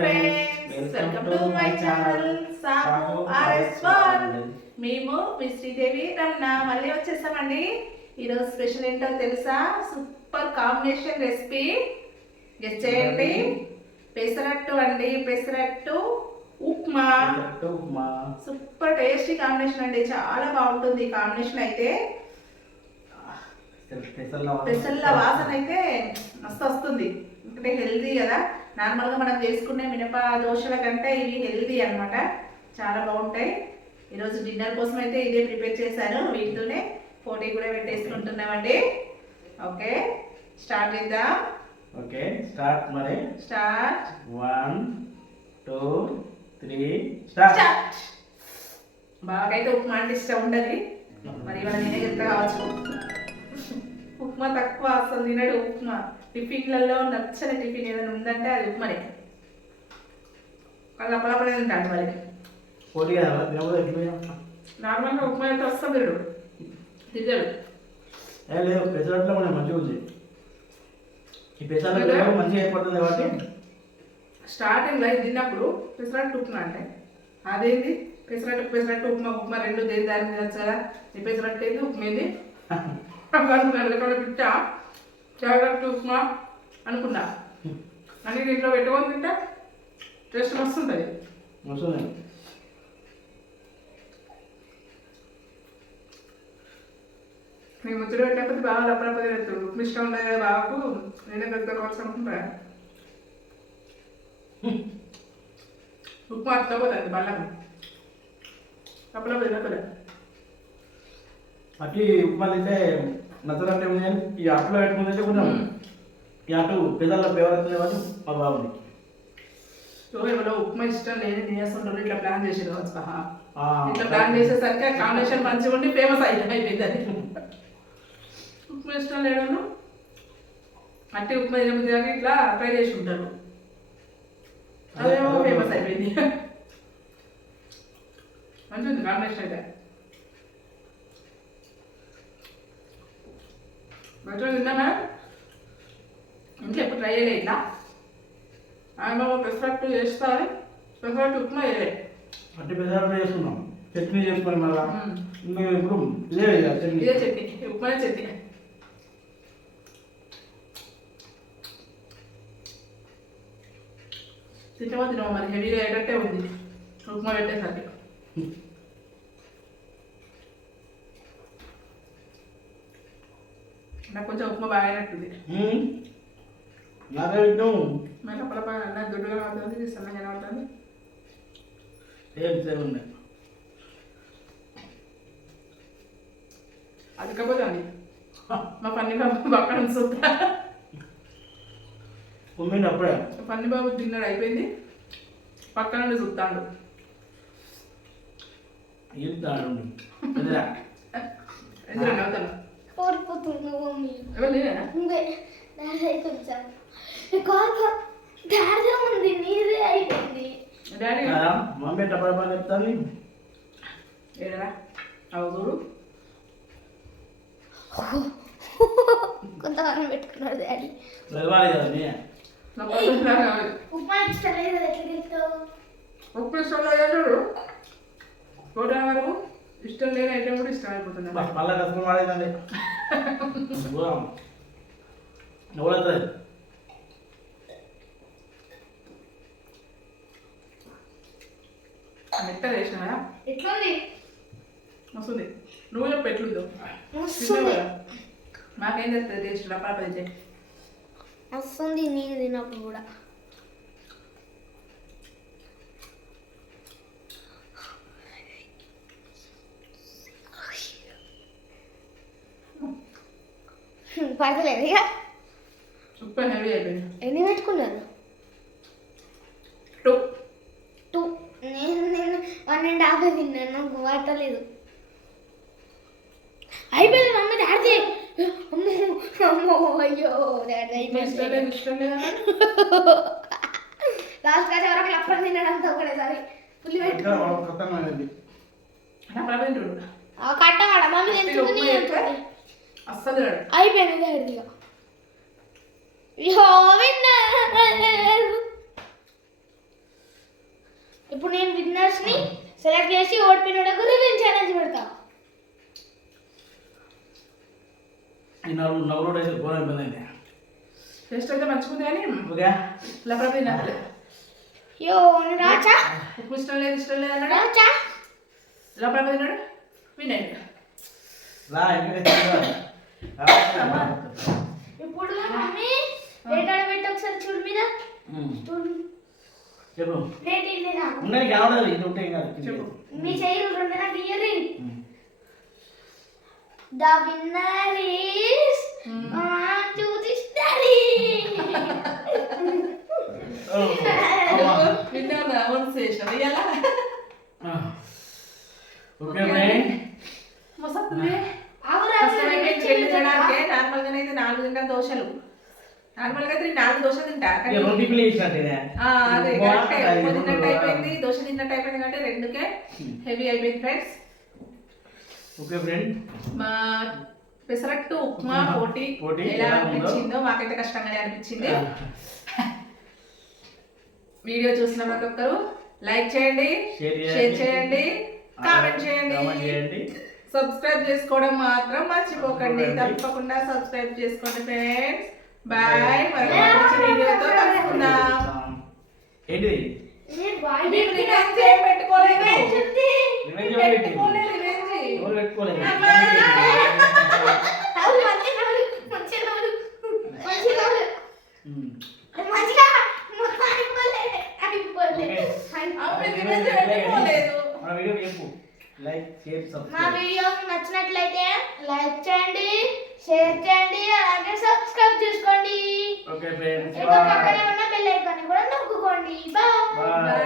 Friends welcome to my channel Sahu RS1. మేము మీ శ్రీదేవి రమణ మళ్ళీ వచ్చేసామండి. ఈరోజు స్పెషల్ ఏంటో తెలుసా? Super combination recipe. గెస్ చేయండి. పెసరట్టు అండి. Pesarattu upma. Super tasty combination అండి. చాలా బాగుంటుంది ఈ కాంబినేషన్ అయితే. పెసల్ల వాసన అయితే మస్తు వస్తుంది. అంటే హెల్దీ కదా. నార్మల్గా మనం చేసుకునే మినప దోశల కంటే ఇవి హెల్దీ అనమాట. చాలా బాగుంటాయి. ఈరోజు డిన్నర్ కోసం అయితే ఇదే ప్రిపేర్ చేశాను. వీటితోనే పోటీ కూడా పెట్టేసుకుంటున్నామండి. ఓకే స్టార్ట్ చేద్దాం. Okay start. మరి స్టార్ట్. 1 2 3 స్టార్ట్. బాగా అయితే ఉప్మా అంటే ఇష్టం ఉండదు. మరి ఇవాళ నేనే చెప్తా కావచ్చు. ఉప్మా తక్కువ అసలు తినడు. ఉప్మా టిఫిన్లలో నచ్చని టిఫిన్ ఏదైనా ఉందంటే అది ఉప్మానే. వాళ్ళు అప్పలప్పుడే తింటాడు. మరి నార్మల్గా ఉప్మా అయితే వస్తాం తినడు. తినడు. లేదు పెసరట్లో మనం మంచిగా ఉంది. ఈ పెసరట్లో మంచిగా ఏర్పడుతుంది కాబట్టి స్టార్టింగ్లో ఇది తిన్నప్పుడు పెసరట్టు ఉప్మా అంటే అదేంది పెసరట్టు ఉప్మా ఉప్మా రెండు దేని దాని తినచ్చు కదా. ఈ పెసరట్టు ఏంది ఉప్మా ఏంది పిచ్చా చాగట్టు ఉప్మా అనుకున్నా. అన్ని దీంట్లో పెట్టుకొని తింటే టేస్ట్ వస్తుంటుంది. నేను ముచ్చట పెట్టకపోతే బాగా అప్పుడప్పుడు పెడతాడు. ఉప్మా ఇష్టం ఉండదు కదా బాబు. నేనే పెట్టుకోవచ్చు అనుకుంటా. ఉప్మా అట్లపోతుంది బల్లకు అప్పుడప్పుడు తినకూడదు. అట్లా ఉప్మా అయితే నచ్చదంటే ఈ అట్లో పెట్టుకుంటే కొంచెం ఈ అటు పెద్దల ఫేవర్ అవుతుంది కాబట్టి మా బాగుంది. సో ఎవరో ఉప్మా ఇష్టం లేని తినేస్తుంటారు. ఇట్లా ప్లాన్ చేసి ఇట్లా ప్లాన్ చేసేసరికి ఆ కాంబినేషన్ మంచిగా ఉండి ఫేమస్ అయిపోయింది. అది ఉప్మా ఇష్టం లేను అట్టి ఉప్మా తినబుద్ధి కానీ ఇట్లా ట్రై చేసి ఉంటారు. అదేమో ఫేమస్ అయిపోయింది. మంచిగా ఉంది కాంబినేషన్ అయితే. మంచిగా తిందామా? ఇంకెప్పుడు ట్రై చేయలే ఇట్లా. ఆయన పెసరట్టు చేస్తారు. పెసరట్టు ఉప్మా చేయలే. అంటే పెసరట్టు చేసుకున్నాం. చట్నీ చేసుకొని మళ్ళా ఇప్పుడు ఇదే చట్నీ ఉప్మానే చట్నీ. తింటామో తినమో మరి హెవీగా అయ్యేటట్టే ఉంది ఉప్మా పెట్టేసరికి. నాకు కొంచెం ఉప్మా బాగా అయినట్టుంది. మరి అప్పలపై నాకు దొడ్డుగా ఉంటుంది, సన్నగా ఉంటుంది. అది కాకపోతే అది మా పన్ని బాబు పక్కన చూస్తా. అప్పుడే పన్ని బాబు డిన్నర్ అయిపోయింది. పక్కన నుండి చూస్తాడు. ఎందుకంటే అవుతాను మమ్మీ టపా చెప్తాను. ఏదరా అవుతుడు కొంతకాలం పెట్టుకున్నాడు డాడీ. ఉప్మా ఇష్టం లేదు చూడ వరకు ఇష్టం లేని ఐటమ్ కూడా ఇష్టం అయిపోతుంది. మళ్ళా కష్టం వాడేదండి. మెత్తగా వేసినా కదా ఎట్లుంది? వస్తుంది. నువ్వు చెప్పు ఎట్లుందో. మాకేం చేస్తుంది టేస్ట్ రపాపైతే వస్తుంది. నీకు తిన్నప్పుడు కూడా పడతలేదు ఇక. సూపర్ హెవీ అయిపోయింది. ఎన్ని పెట్టుకున్నారు? 2. నేను 1.5 తిన్నాను. నాకు పట్టలేదు. అయిపోయింది మమ్మీ. డాడీ అమ్మో అమ్మో అయ్యో డాడీ అయిపోయింది. ఇష్టం లేదా లాస్ట్ కాదు ఎవరికి అప్పుడు తినడంతో ఒకటేసారి పుల్లి పెట్టుకున్నాడు. కట్టమాడ మమ్మీ తెచ్చుకుని అస్సలు అయిపోయింది డాడీ. సెలెక్ట్ చేసి ఓడిపోయినోళ్ళకు రివెంజ్ ఛాలెంజ్ పెడతా. ఈ నవ్వుడు అయితే ఘోరం ఇబ్బంది అయింది. టేస్ట్ అయితే మంచిగా ఉంది కానీ ఓకే లపడ తినాలి. యో రాచా ఉప్పు ఇష్టం లేదు అన్నాడు. రాచా లపడ తిన్నాడు వినండి. రా ఇంకా ఇప్పుడు మమ్మీ ప్లేట్ ఆడ పెట్టి ఒకసారి చూడు మీద చెప్పు ప్లేట్ ఇల్లు నాకు ఉన్నది కావడదు ఇది ఉంటే కాదు చెప్పు. మీ చెయ్యి రెండు నాకు ఇయ్యరి. ద విన్నర్ ఈస్ చూదిస్తారి. విన్నాను అవును చేసాను ఇయ్యాలా ఓకే ఫ్రెండ్ మసత్తుంది. ఆవురా నార్మల్ గానే అయితే 4 తింటా దోశలు. నార్మల్ గా అయితే 4 దోశలు తింటా కానీ రెండు టిఫిన్ వేసినట్టే అదే కరెక్టే. ఉప్పు తిన్నట్టు అయిపోయింది, దోశ తిన్నట్టు అయిపోయింది కాబట్టి రెండుకే హెవీ అయిపోయింది ఫ్రెండ్స్. ఓకే ఫ్రెండ్ మా పెసరట్టు ఉప్మా పోటీ పోటీ ఎలా ఎలా ఉందో? అనిపించిందో మాకైతే కష్టంగానే అనిపించింది. వీడియో చూసిన ప్రతి ఒక్కరు లైక్ చేయండి, షేర్ చేయండి, కామెంట్ చేయండి, సబ్స్క్రైబ్ చేసుకోవడం మాత్రం మర్చిపోకండి. తప్పకుండా సబ్స్క్రైబ్ చేసుకోండి ఫ్రెండ్స్. బాయ్. మరొక మంచి వీడియోతో కలుసుకుందాం. ఏంటిది నీకు రివెంజ్ ఏం పెట్టుకోలేదు. రివెంజ్ పెట్టుకోలేదు రివెంజ్. ఎవరు పెట్టుకోలేదు అమ్మా. అవును, రివెంజ్ పెట్టుకోలేదు. మన వీడియో చెప్పు లైక్ షేర్ మా సబ్స్క్రైబ్ వీడియో నచ్చినట్లయితే లైక్ చేయండి, షేర్ చేయండి, అలాగే సబ్స్క్రైబ్ చేసుకోండి. ఓకే ఫ్రెండ్స్ ఇంకా పక్కనే ఉన్న బెల్ ఐకాన్ కూడా నొక్కుకోండి. బాయ్. బాయ్.